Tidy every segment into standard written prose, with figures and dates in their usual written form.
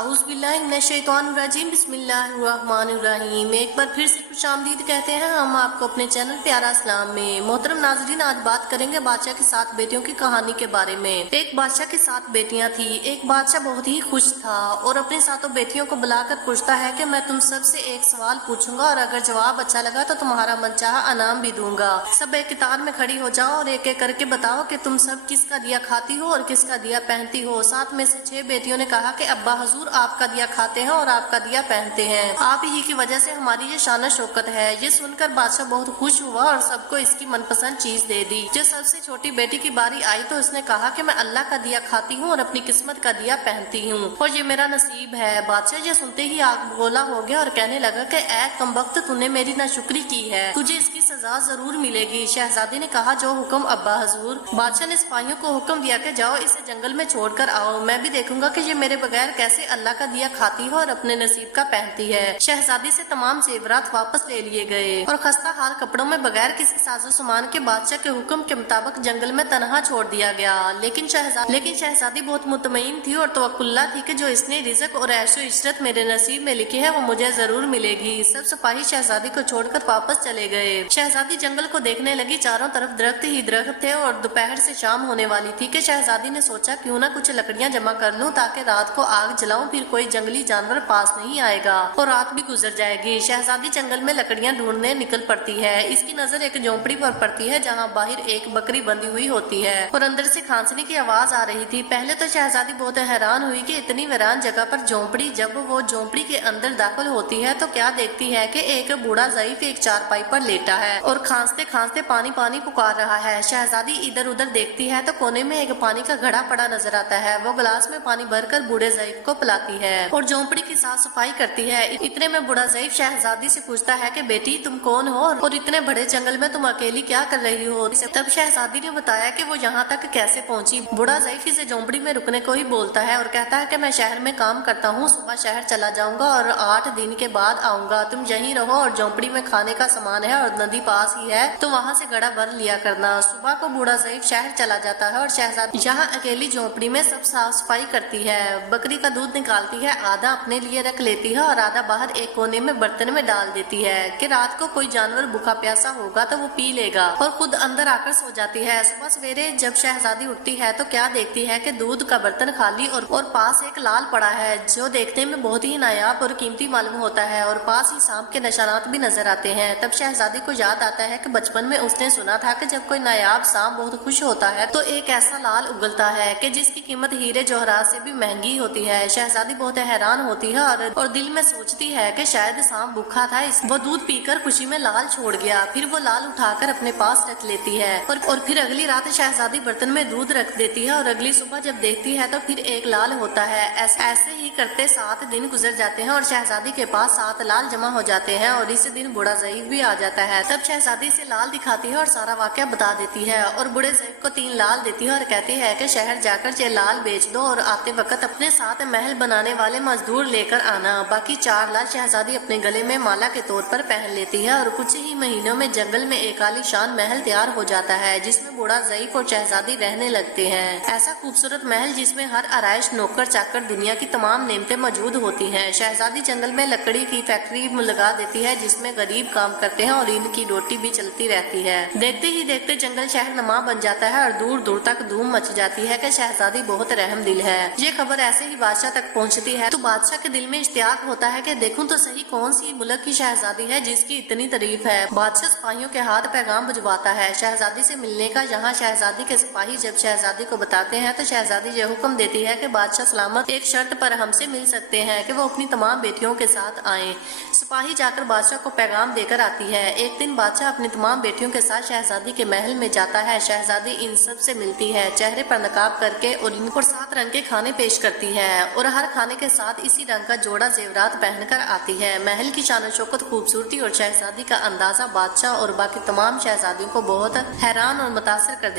आऊज़ बिल्लाहि मिनश शैतानिर रजीम बिस्मिल्लाहिर्रहमानिर्रहीम। एक बार फिर से खुश आमदीद कहते हैं हम आपको अपने चैनल प्यारा इस्लाम में। मोहतरम नाजरीन, आज बात करेंगे बादशाह की 7 बेटियों की कहानी के बारे में। एक बादशाह की 7 बेटियां थी। एक बादशाह बहुत ही खुश था और अपनी 7 बेटियों को बुलाकर पूछता है कि मैं तुम सबसे एक सवाल पूछूंगा और अगर जवाब अच्छा लगा तो तुम्हारा मनचाहा इनाम भी दूंगा। सब एक कतार में खड़ी हो जाओ और एक एक करके बताओ कि तुम सब किसका दिया खाती हो और किसका दिया पहनती हो। 7 में से 6 बेटियों ने कहा कि अब्बा हजूर आपका दिया खाते हैं और आपका दिया पहनते हैं। आप ही की वजह से हमारी ये शान शौकत है। ये सुनकर बादशाह बहुत खुश हुआ और सबको इसकी मनपसंद चीज दे दी। जब सबसे छोटी बेटी की बारी आई तो उसने कहा कि मैं अल्लाह का दिया खाती हूँ और अपनी किस्मत का दिया पहनती हूँ और ये मेरा नसीब है। बादशाह ये सुनते ही आग बगोला हो गया और कहने लगा कि ऐ कमबख्त, तूने मेरी नाशुक्री की है, तुझे इसकी सजा जरूर मिलेगी। शहजादी ने कहा जो हुक्म अब्बा हजूर। बादशाह ने सिपाहियों को हुक्म दिया कि जाओ इसे जंगल में छोड़कर आओ, मैं भी देखूंगा कि ये मेरे बगैर कैसे अल्लाह का दिया खाती है और अपने नसीब का पहनती है। शहजादी से तमाम जेवरात वापस ले लिए गए और खस्ता हाल कपड़ों में बगैर किसी साजो सामान के बादशाह के हुक्म के मुताबिक जंगल में तनहा छोड़ दिया गया। लेकिन शहजादी बहुत मुतमईन थी और तवक्कुल्ला थी कि जो इसने रिज़्क और ऐशो इशरत मेरे नसीब में लिखी है वो मुझे जरूर मिलेगी। सब सिपाही शहजादी को छोड़कर वापस चले गए। शहजादी जंगल को देखने लगी। चारों तरफ दरख्त ही दरख्त थे और दोपहर से शाम होने वाली थी कि शहजादी ने सोचा क्यों ना कुछ लकड़ियां जमा कर लूं ताकि रात को आग जलाऊं, फिर कोई जंगली जानवर पास नहीं आएगा और रात भी गुजर जाएगी। शहजादी जंगल में लकड़ियां ढूंढने निकल पड़ती है। इसकी नजर एक झोंपड़ी पर पड़ती है जहां बाहर एक बकरी बंधी हुई होती है और अंदर से खांसने की आवाज आ रही थी। पहले तो शहजादी बहुत हैरान हुई कि इतनी वीरान जगह पर झोंपड़ी। जब वो झोंपड़ी के अंदर दाखिल होती है तो क्या देखती है कि एक बूढ़ा ज़ईफ एक चारपाई पर लेटा है और खांसते खांसते पानी पानी पुकार रहा है। शहजादी इधर उधर देखती है तो कोने में एक पानी का घड़ा पड़ा नजर आता है। वो गिलास में पानी भरकर बूढ़े ज़ईफ को पिलाती है और झोंपड़ी की साफ सफाई करती है। इतने में बूढ़ा ज़ईफ शहजादी से पूछता है कि बेटी तुम कौन हो और इतने बड़े जंगल में तुम अकेली क्या कर रही हो। तब शहजादी ने बताया कि वो यहाँ तक कैसे पहुँची। बूढ़ा ज़ईफ इसे झोंपड़ी में रुकने को ही बोलता है और कहता है कि मैं शहर में काम करता हूँ, सुबह शहर चला जाऊंगा और 8 दिन के बाद आऊंगा। तुम यहीं रहो और झोंपड़ी में खाने का सामान है और नदी पास ही है तो वहाँ से घड़ा भर लिया करना। सुबह को बूढ़ा ज़ईफ शहर चला जाता है और शहजादी यहाँ अकेली झोंपड़ी में सब साफ सफाई करती है। बकरी का दूध निकालती है, आधा अपने लिए रख लेती है और आधा बाहर एक कोने में बर्तन में डाल देती है कि रात को कोई जानवर भूखा प्यासा होगा तो वो पी लेगा और खुद अंदर आकर सो जाती है। सुबह सवेरे जब शहजादी उठती है तो क्या देखती है कि दूध का बर्तन खाली और पास एक लाल पड़ा है जो देखने में बहुत ही नायाब और कीमती मालूम होता है और पास ही सांप के निशानात भी नजर आते हैं। तब शहजादी को याद आता है कि बचपन में उसने सुना था कि जब कोई नायाब सांप बहुत खुश होता है तो एक ऐसा लाल उगलता है कि जिसकी कीमत हीरे जवाहरात से भी महंगी होती है। शहजादी बहुत हैरान होती है और दिल में सोचती है कि शायद सांप भूखा था, वो दूध पीकर खुशी में लाल छोड़ गया। फिर वो लाल उठाकर अपने पास रख लेती है और फिर अगली रात शहजादी बर्तन में दूध रख देती है और अगली सुबह जब देखती है तो फिर एक लाल होता है। ऐसे ही करते 7 दिन गुजर जाते हैं और शहजादी के पास 7 लाल जमा हो जाते हैं और इस दिन बूढ़ा ज़ईफ भी आ जाता है। तब शहजादी से लाल दिखाती है और सारा वाकया बता देती है और बूढ़े ज़ईफ को 3 लाल देती है और कहती है कि शहर जाकर ये लाल बेच दो और आते वक्त अपने साथ महल बनाने वाले मजदूर लेकर आना। बाकी 4 लाल शहजादी अपने गले में माला के तौर पर पहन लेती है और कुछ ही महीनों में जंगल में एक आलीशान महल तैयार हो जाता है जिसमें बूढ़ा ज़ईफ और शहजादी रहने लगते हैं। ऐसा खूबसूरत महल जिसमें हर आराइश, नौकर चाकर, दुनिया की तमाम नेमतें मौजूद होती हैं। शहजादी जंगल में लकड़ी की फैक्ट्री लगा देती है जिसमें गरीब काम करते हैं और इनकी रोटी भी चलती रहती है। देखते ही देखते जंगल शहर नमा बन जाता है और दूर दूर तक धूम मच जाती है कि शहजादी बहुत रहम दिल है। ये खबर ऐसे ही बादशाह तक पहुंचती है तो बादशाह के दिल में इश्तियाक होता है कि देखूं तो सही कौन सी मुल्क की शहजादी है जिसकी इतनी तारीफ है। बादशाह सिपाहियों के हाथ पैगाम भिजवाता है शहजादी से मिलने का। यहाँ शहजादी के सिपाही जब शहजादी को बताते हैं तो शहजादी ये हुक्म देती है कि बादशाह सलामत एक शर्त पर हमसे मिल सकते हैं कि वो अपनी तमाम बेटियों के साथ आए। सिपाही जाकर बादशाह को पैगाम देकर आती है। एक दिन बादशाह अपनी तमाम बेटियों के साथ शहजादी के महल में जाता है। शहजादी इन सब से मिलती है, चेहरे पर नकाब करके और इनको 7 रंग के खाने पेश करती है और हर खाने के साथ इसी रंग का जोड़ा जेवरात पहनकर आती है। महल की शान शौकत, खूबसूरती और शहजादी का अंदाजा बादशाह और बाकी तमाम शहजादियों को बहुत हैरान और मुतासर कर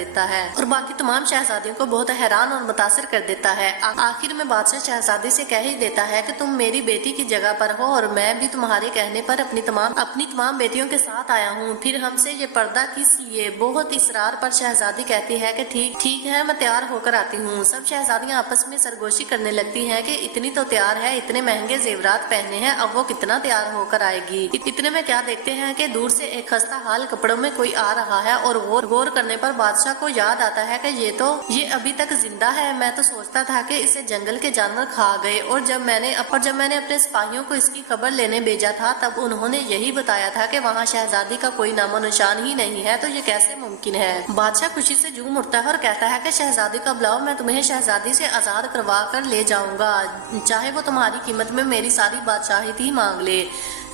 देता है आखिर में बादशाह शहजादी से कह ही देता है कि तुम मेरी बेटी की जगह पर हो और मैं भी तुम्हारे कहने पर अपनी तमाम बेटियों के साथ आया हूँ। फिर हमसे ये पर्दा किस लिए? बहुत इसरार पर शहजादी कहती है कि ठीक है, मैं तैयार होकर आती हूँ। सब शहजादियाँ आपस में सरगोशी करने लगती हैं कि कि इतनी तो तैयार है, इतने महंगे जेवरात पहने हैं, अब वो कितना तैयार होकर आएगी। इतने में क्या देखते हैं कि दूर से एक खस्ता हाल कपड़ों में कोई आ रहा है और गौर करने पर बादशाह को याद आता है कि ये अभी तक जिंदा है। मैं तो सोचता था कि इसे जंगल के जानवर खा गए, और जब मैंने अपने सिपाहियों को इसकी खबर लेने भेजा था तब उन्होंने यही बताया था कि वहाँ शहजादी का कोई नामो निशान ही नहीं है। तो ये कैसे मुमकिन है। बादशाह खुशी से झूम उठता है और कहता है कि शहजादी का बुलाओ, मैं तुम्हें शहजादी से आजाद करवा कर ले जाऊंगा, चाहे वो तुम्हारी कीमत में मेरी सारी बादशाही ही मांग ले।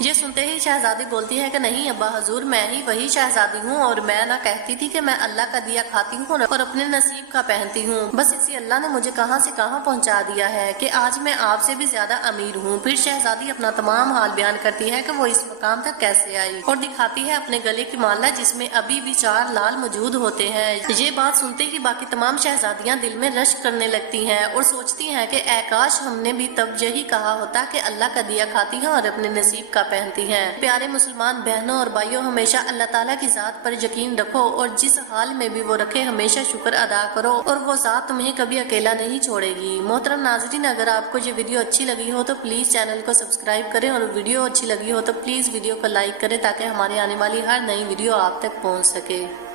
ये सुनते ही शहजादी बोलती है कि नहीं अब्बा हजूर, मैं ही वही शहजादी हूँ, और मैं ना कहती थी कि मैं अल्लाह का दिया खाती हूँ और अपने नसीब का पहनती हूँ। बस इसी अल्लाह ने मुझे कहाँ से कहाँ पहुँचा दिया है कि आज मैं आपसे भी ज्यादा अमीर हूँ। फिर शहजादी अपना तमाम हाल बयान करती है कि वो इस मकाम तक कैसे आई, और दिखाती है अपने गले की माला जिसमें अभी भी 4 लाल मौजूद होते हैं। ये बात सुनते ही बाकी तमाम शहजादियाँ दिल में रश्क करने लगती हैं और सोचती हैं कि काश हमने भी तब यही कहा होता कि अल्लाह का दिया खाती हैं और अपने नसीब का पहनती हैं। प्यारे मुसलमान बहनों और भाइयों, हमेशा अल्लाह ताला की जात पर यकीन रखो और जिस हाल में भी वो रखे हमेशा शुक्र अदा करो, और वो जात तुम्हें कभी अकेला नहीं छोड़ेगी। मोहतरम नाज़रीन, अगर आपको ये वीडियो अच्छी लगी हो तो प्लीज चैनल को सब्सक्राइब करें, और वीडियो अच्छी लगी हो तो प्लीज वीडियो को लाइक करें ताकि हमारी आने वाली हर नई वीडियो आप तक पहुँच सके।